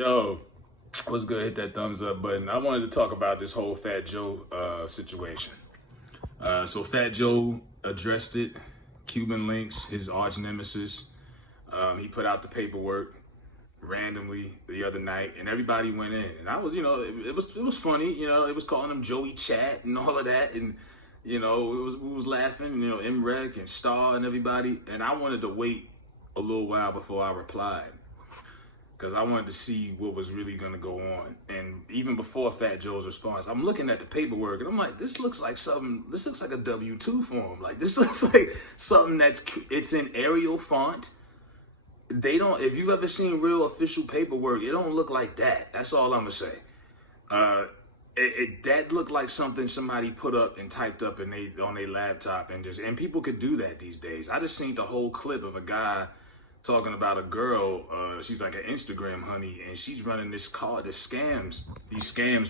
Yo, what's good? Hit that thumbs up button. I wanted to talk about this whole Fat Joe situation. So Fat Joe addressed it. Cuban Links, his arch nemesis. He put out the paperwork randomly the other night, and everybody went in. And I was, it was funny. It was calling him Joey Chat and all of that, and we was laughing. Imrek and Star and everybody. And I wanted to wait a little while before I replied, because I wanted to see what was really going to go on. And even before Fat Joe's response, I'm looking at the paperwork and I'm like, this looks like a W-2 form. Like, this looks like something it's in Arial font. If you've ever seen real official paperwork, it don't look like that. That's all I'm going to say. That looked like something somebody put up and typed up on their laptop, and people could do that these days. I just seen the whole clip of a guy talking about a girl. She's like an Instagram honey, and she's running these scams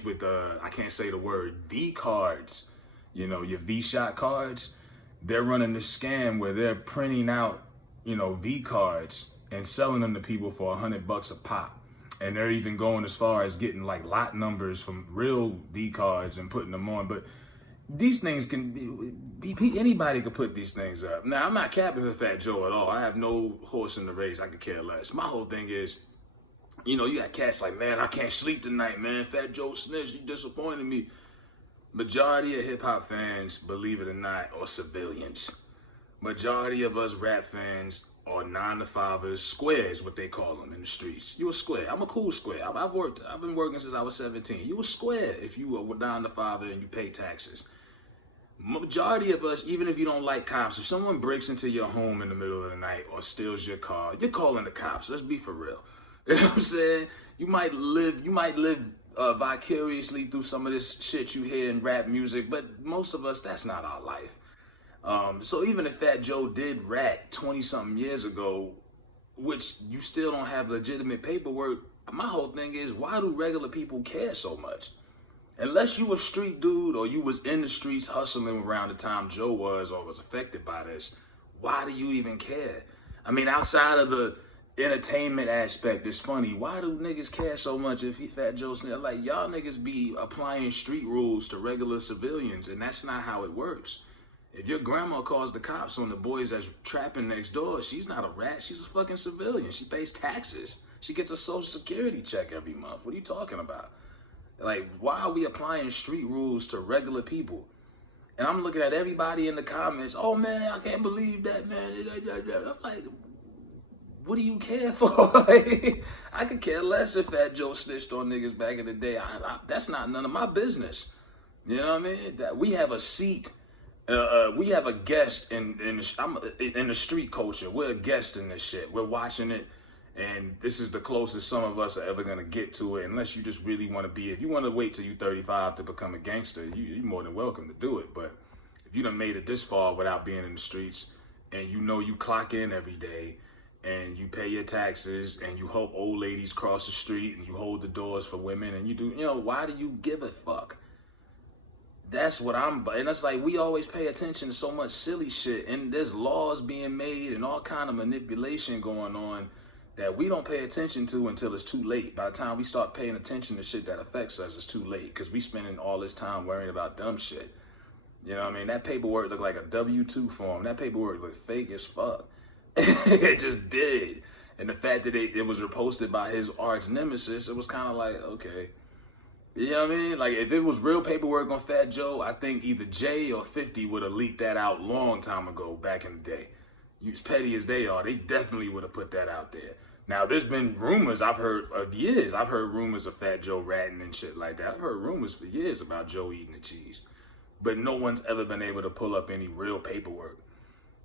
with I can't say the word, V cards, your V-Shot cards. They're running this scam where they're printing out, V cards and selling them to people for $100 a pop. And they're even going as far as getting like lot numbers from real V cards and putting them on. But these things can be anybody could put these things up. Now, I'm not capping for Fat Joe at all. I have no horse in the race. I could care less. My whole thing is, you got cats like, man, I can't sleep tonight, man. Fat Joe Snitch, you disappointed me. Majority of hip hop fans, believe it or not, are civilians. Majority of us rap fans are 9-to-5ers, squares, what they call them in the streets. You a square. I'm a cool square. I've been working since I was 17. You a square if you are 9-to-5er and you pay taxes. Majority of us, even if you don't like cops, if someone breaks into your home in the middle of the night or steals your car, you're calling the cops. Let's be for real. You know what I'm saying? You might live vicariously through some of this shit you hear in rap music, but most of us, that's not our life. So even if Fat Joe did rat 20-something years ago, which you still don't have legitimate paperwork, my whole thing is, why do regular people care so much? Unless you a street dude or you was in the streets hustling around the time Joe was or was affected by this, why do you even care? I mean, outside of the entertainment aspect, it's funny. Why do niggas care so much if Fat Joe's like, y'all niggas be applying street rules to regular civilians, and that's not how it works. If your grandma calls the cops on the boys that's trapping next door, she's not a rat. She's a fucking civilian. She pays taxes. She gets a social security check every month. What are you talking about? Like, why are we applying street rules to regular people? And I'm looking at everybody in the comments. Oh, man, I can't believe that, man. I'm like, what do you care for? I could care less if Fat Joe snitched on niggas back in the day. That's not none of my business. You know what I mean? That we have a seat. We have a guest in the street culture. We're a guest in this shit. We're watching it. And this is the closest some of us are ever going to get to it, unless you just really want to be. If you want to wait till you're 35 to become a gangster, you're more than welcome to do it. But if you done made it this far without being in the streets, and you clock in every day, and you pay your taxes, and you help old ladies cross the street, and you hold the doors for women, and you do, why do you give a fuck? That's what and it's like, we always pay attention to so much silly shit, and there's laws being made and all kind of manipulation going on that we don't pay attention to until it's too late. By the time we start paying attention to shit that affects us, it's too late, because we spending all this time worrying about dumb shit. You know what I mean? That paperwork looked like a W-2 form. That paperwork looked fake as fuck. It just did. And the fact that it was reposted by his arch nemesis, it was kind of like, okay. You know what I mean? Like, if it was real paperwork on Fat Joe, I think either Jay or 50 would have leaked that out long time ago, back in the day. As petty as they are, they definitely would have put that out there. Now, there's been rumors I've heard of years. I've heard rumors of Fat Joe ratting and shit like that. I've heard rumors for years about Joe eating the cheese. But no one's ever been able to pull up any real paperwork.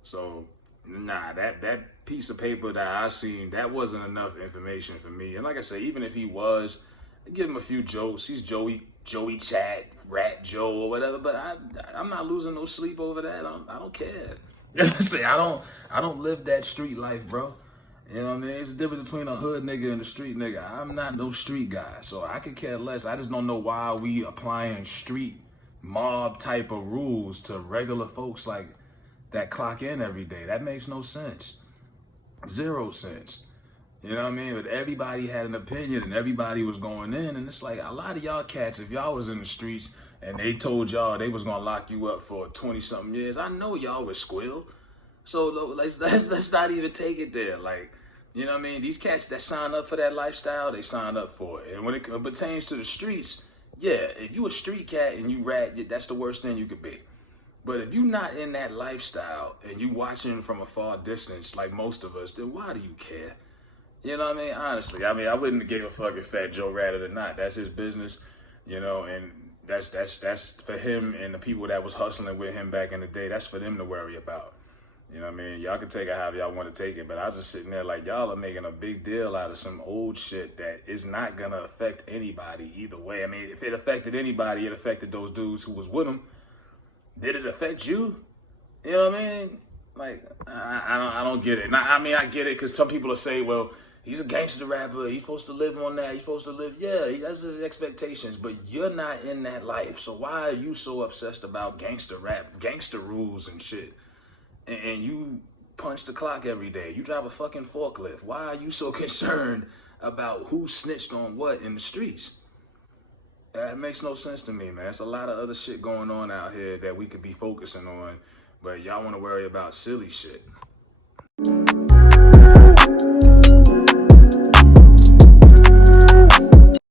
So, nah, that piece of paper that I seen, that wasn't enough information for me. And like I say, even if he was, I give him a few jokes. He's Joey Chat, Rat Joe, or whatever. But I'm not losing no sleep over that. I don't care. Say, I don't live that street life, bro. You know what I mean? It's the difference between a hood nigga and a street nigga. I'm not no street guy, so I could care less. I just don't know why we applying street mob type of rules to regular folks like that clock in every day. That makes no sense. 0 sense. You know what I mean? But everybody had an opinion and everybody was going in. And it's like a lot of y'all cats, if y'all was in the streets and they told y'all they was going to lock you up for 20-something years, I know y'all would squeal. So let's not even take it there. Like, you know what I mean? These cats that sign up for that lifestyle, they sign up for it. And when it pertains to the streets, yeah, if you a street cat and you rat, that's the worst thing you could be. But if you're not in that lifestyle and you watching from a far distance like most of us, then why do you care? You know what I mean? Honestly, I mean, I wouldn't have gave a fuck if Fat Joe ratted or not. That's his business, you know, and that's for him and the people that was hustling with him back in the day. That's for them to worry about. You know what I mean? Y'all can take it however y'all want to take it, but I was just sitting there like, y'all are making a big deal out of some old shit that is not going to affect anybody either way. I mean, if it affected anybody, it affected those dudes who was with him. Did it affect you? You know what I mean? Like, I don't get it. Now, I mean, I get it because some people will say, well, he's a gangster rapper. He's supposed to live on that. He's supposed to live. Yeah, that's his expectations. But you're not in that life. So why are you so obsessed about gangster rap, gangster rules and shit? And you punch the clock every day. You drive a fucking forklift. Why are you so concerned about who snitched on what in the streets? That makes no sense to me, man. There's a lot of other shit going on out here that we could be focusing on, but y'all want to worry about silly shit.